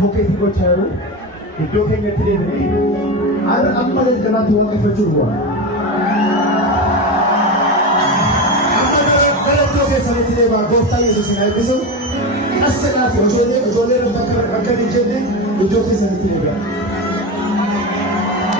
suffokeetii gochaa jiru. Iddoo keenyatti deemnee har'a amma jalqabaatti waaqeffachuu duwwaa. Amma gara iddoo keessanitti deemaa gooftaan Yesuus na eebbisu. As jedhaati ijoollee bakka hin jenne iddoo keessanitti deebi'a.